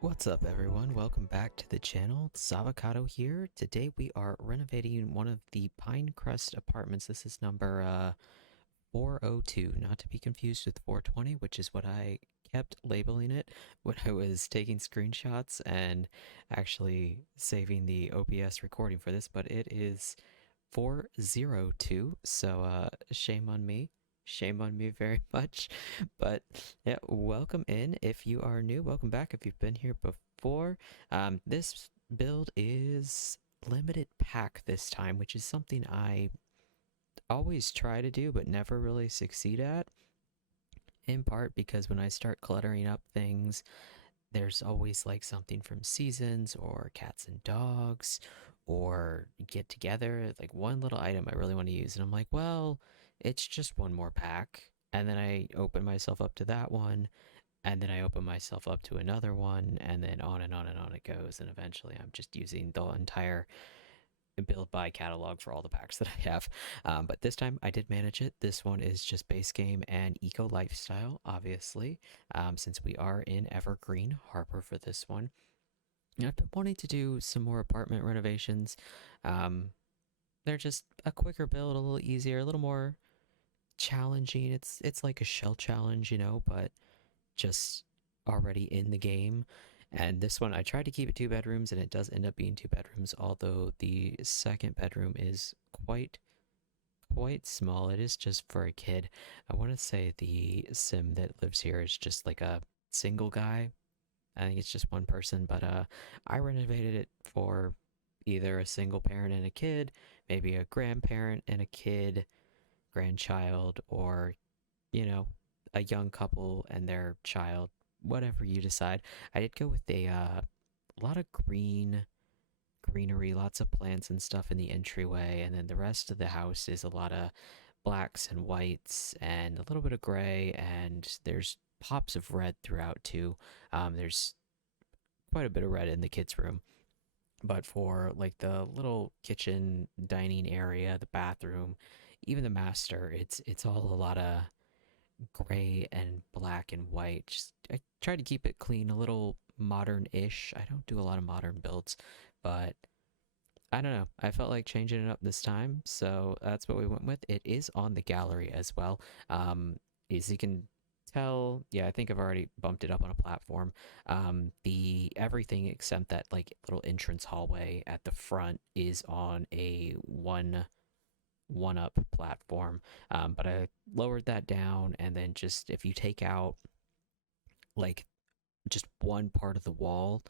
What's up everyone, welcome back to the channel. It's Zavocado here. Today we are renovating one of the Pinecrest apartments. This is number 402, not to be confused with 420, which is what I kept labeling it when I was taking screenshots and actually saving the OBS recording for this, but it is 402, so shame on me. Shame on me very much. But yeah, welcome in. If you are new, welcome back. If you've been here before, this build is limited pack this time, which is something I always try to do but never really succeed at. In part because when I start cluttering up things, there's always like something from seasons or cats and dogs or get together, like one little item I really want to use. And I'm like, well, it's just one more pack. And then I open myself up to that one. And then I open myself up to another one. And then on and on and on it goes. And eventually I'm just using the entire build by catalog for all the packs that I have. But this time I did manage it. This one is just base game and eco lifestyle, obviously, since we are in Evergreen Harbor for this one. I've been wanting to do some more apartment renovations. Um, they're just a quicker build, a little easier, a little more challenging. It's like a shell challenge, but just already in the game. And this one, I tried to keep it 2 bedrooms, and it does end up being 2 bedrooms, although the second bedroom is quite small. It is just for a kid. I want to say the sim that lives here is just like a single guy. I think it's just one person, but I renovated it for either a single parent and a kid, maybe a grandparent and a kid, grandchild, or you know, a young couple and their child, whatever you decide. I did go with a lot of greenery, lots of plants and stuff in the entryway, and then the rest of the house is a lot of blacks and whites and a little bit of gray, and there's pops of red throughout too. There's quite a bit of red in the kids' room. But for like the little kitchen dining area, the bathroom, even the master, it's all a lot of gray and black and white. Just I try to keep it clean, a little modern-ish. I don't do a lot of modern builds, but I don't know. I felt like changing it up this time, so that's what we went with. It is on the gallery as well. As you can tell, yeah, I think I've already bumped it up on a platform. The everything except that like little entrance hallway at the front is on a one up platform. But I lowered that down, and then just if you take out like just one part of the wall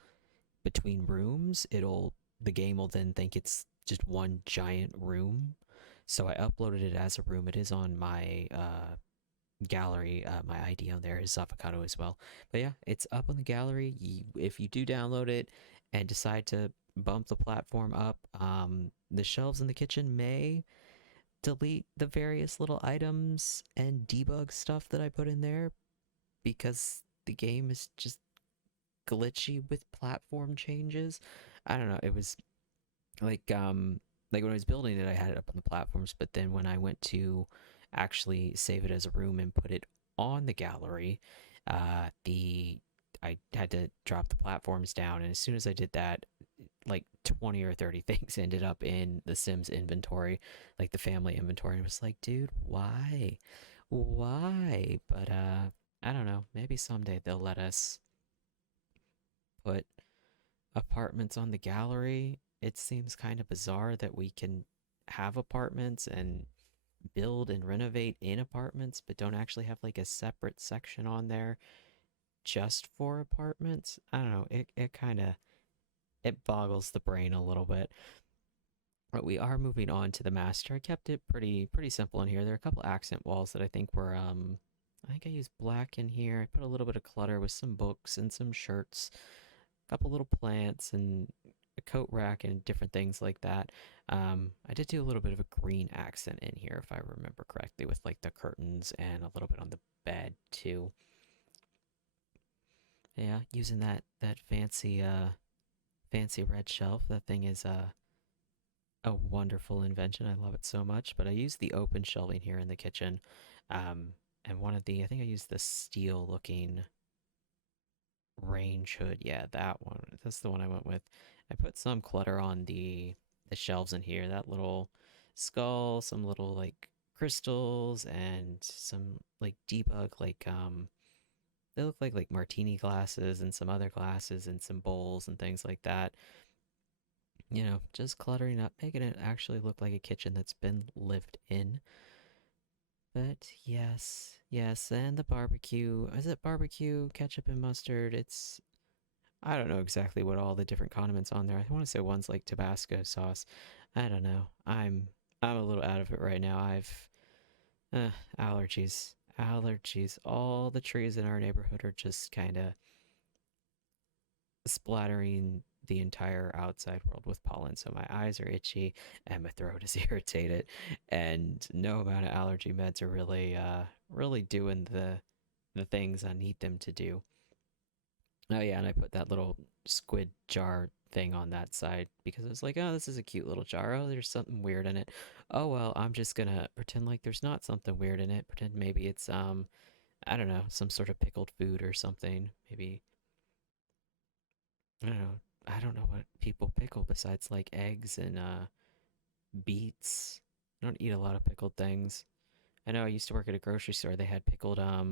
between rooms, the game will then think it's just one giant room. So I uploaded it as a room. It is on my gallery. My ID on there is Zavocado as well. But yeah, it's up on the gallery. If you do download it and decide to bump the platform up, the shelves in the kitchen may delete the various little items and debug stuff that I put in there because the game is just glitchy with platform changes. I don't know. It was like when I was building it, I had it up on the platforms, but then when I went to actually save it as a room and put it on the gallery, the I had to drop the platforms down, and as soon as I did that, like 20 or 30 things ended up in the Sims inventory, like the family inventory, and it was like, dude, why? But I don't know, maybe someday they'll let us put apartments on the gallery. It seems kind of bizarre that we can have apartments and build and renovate in apartments but don't actually have like a separate section on there just for apartments. I don't know, it kind of it boggles the brain a little bit. But we are moving on to the master. I kept it pretty simple in here. There are a couple accent walls that I think were I think I used black in here. I put a little bit of clutter with some books and some shirts, a couple little plants and a coat rack and different things like that. I did do a little bit of a green accent in here if I remember correctly, with like the curtains and a little bit on the bed too. Yeah, using that fancy red shelf. That thing is a wonderful invention. I love it so much. But I used the open shelving here in the kitchen. And one of the, I think I used the steel looking Strange Hood. Yeah, that one. That's the one I went with. I put some clutter on the shelves in here. That little skull, some little like crystals, and some like debug they look like martini glasses and some other glasses and some bowls and things like that. You know, just cluttering up, making it actually look like a kitchen that's been lived in. But yes, yes, and the barbecue. Is it barbecue, ketchup, and mustard? I don't know exactly what all the different condiments on there. I want to say one's like Tabasco sauce. I don't know. I'm a little out of it right now. I've uh, allergies, allergies. All the trees in our neighborhood are just kind of splattering the entire outside world with pollen. So my eyes are itchy and my throat is irritated, and no amount of allergy meds are really doing the things I need them to do. Oh yeah, and I put that little squid jar thing on that side because it was like, oh, this is a cute little jar. Oh, there's something weird in it. Oh well, I'm just gonna pretend like there's not something weird in it. Pretend maybe it's I don't know, some sort of pickled food or something. Maybe I don't know. I don't know what people pickle besides like eggs and beets. I don't eat a lot of pickled things. I know I used to work at a grocery store. They had pickled I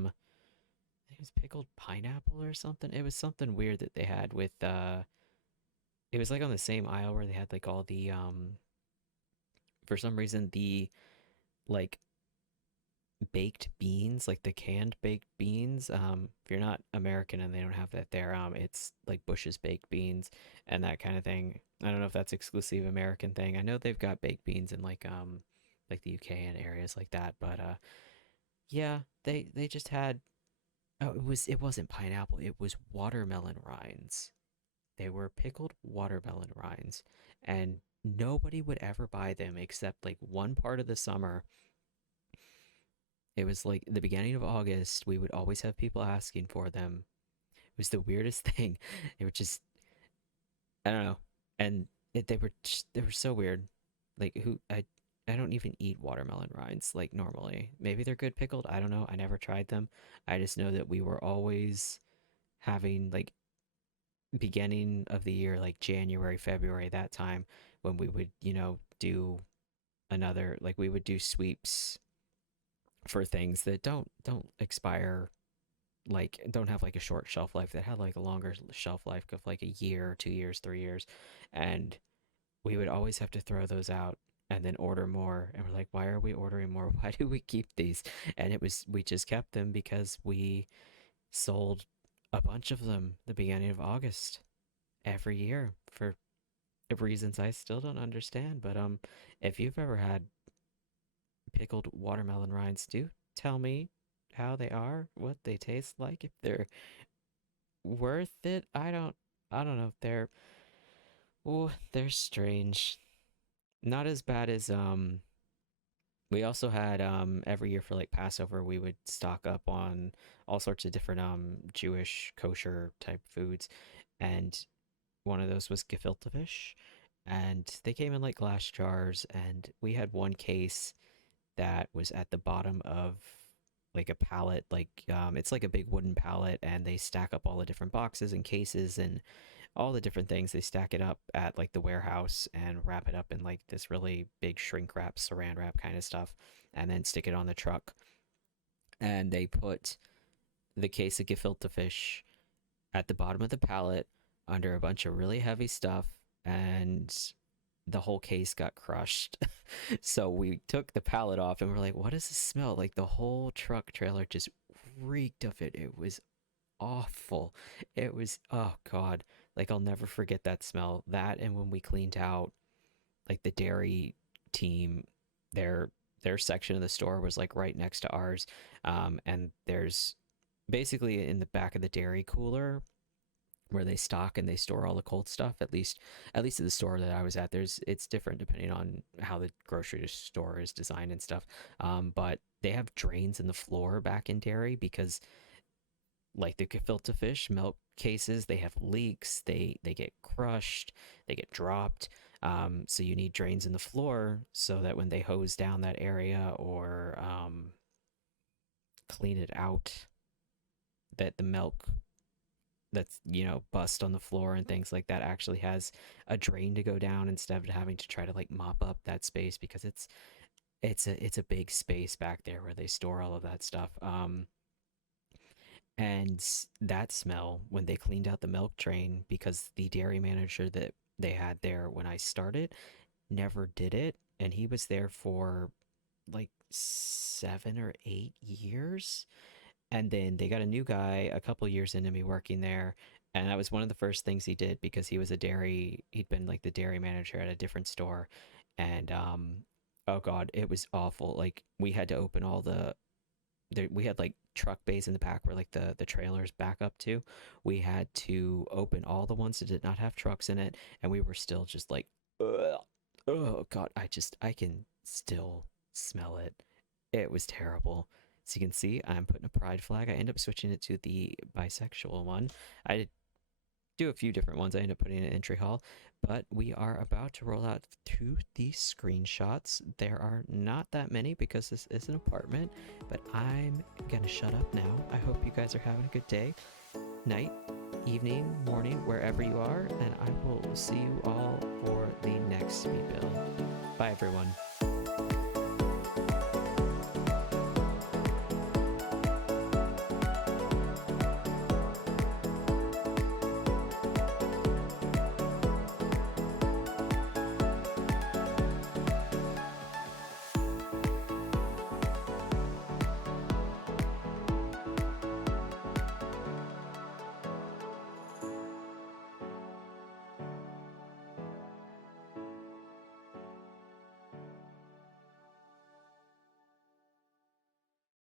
think it was pickled pineapple or something. It was something weird that they had with it was like on the same aisle where they had like all the for some reason the like baked beans, like the canned baked beans. If you're not American and they don't have that there, it's like Bush's baked beans and that kind of thing. I don't know if that's exclusive American thing. I know they've got baked beans in like the UK and areas like that, but yeah, they just had oh it wasn't pineapple, it was watermelon rinds. They were pickled watermelon rinds, and nobody would ever buy them except like one part of the summer. It was like the beginning of August. We would always have people asking for them. It was the weirdest thing. They were just, I don't know, and they were so weird. Like I don't even eat watermelon rinds like normally. Maybe they're good pickled. I don't know. I never tried them. I just know that we were always having like beginning of the year, like January, February, that time when we would, do another like we would do sweeps for things that don't expire, like don't have like a short shelf life, that had like a longer shelf life of like a year, 2 years, 3 years, and we would always have to throw those out and then order more, and we're like, why are we ordering more? Why do we keep these? And it was we just kept them because we sold a bunch of them the beginning of August every year for reasons I still don't understand. But if you've ever had pickled watermelon rinds, do tell me how they are, what they taste like, if they're worth it. I don't know if they're oh, they're strange. Not as bad as we also had every year for like Passover we would stock up on all sorts of different Jewish kosher type foods, and one of those was gefilte fish, and they came in like glass jars, and we had one case that was at the bottom of like a pallet, like it's like a big wooden pallet, and they stack up all the different boxes and cases and all the different things. They stack it up at like the warehouse and wrap it up in like this really big shrink wrap, saran wrap kind of stuff, and then stick it on the truck. And they put the case of gefilte fish at the bottom of the pallet under a bunch of really heavy stuff, and the whole case got crushed. So we took the pallet off and we're like, what does this smell? Like the whole truck trailer just reeked of it. It was awful. It was, oh God. Like I'll never forget that smell. That and when we cleaned out like the dairy team, their section of the store was like right next to ours. And there's basically in the back of the dairy cooler where they stock and they store all the cold stuff, at least at the store that I was at. There's It's different depending on how the grocery store is designed and stuff, but they have drains in the floor back in dairy because like the gefilte fish milk cases, they have leaks, they get crushed, they get dropped, so you need drains in the floor so that when they hose down that area or clean it out, that that's, you know, bust on the floor and things like that actually has a drain to go down instead of having to try to like mop up that space, because it's a big space back there where they store all of that stuff. And that smell when they cleaned out the milk train, because the dairy manager that they had there when I started never did it, and he was there for like 7 or 8 years, and then they got a new guy a couple years into me working there, and that was one of the first things he did, because he'd been like the dairy manager at a different store. And oh god, it was awful. Like we had to open all we had like truck bays in the back where like the trailers back up to. We had to open all the ones that did not have trucks in it, and we were still just like, ugh, oh god, I can still smell it. It was terrible. So you can see I'm putting a pride flag. I end up switching it to the bisexual one. I do a few different ones. I end up putting in an entry hall, but we are about to roll out to the screenshots. There are not that many because this is an apartment, but I'm gonna shut up now. I hope you guys are having a good day, night, evening, morning, wherever you are, and I will see you all for the next speed build. Bye, everyone.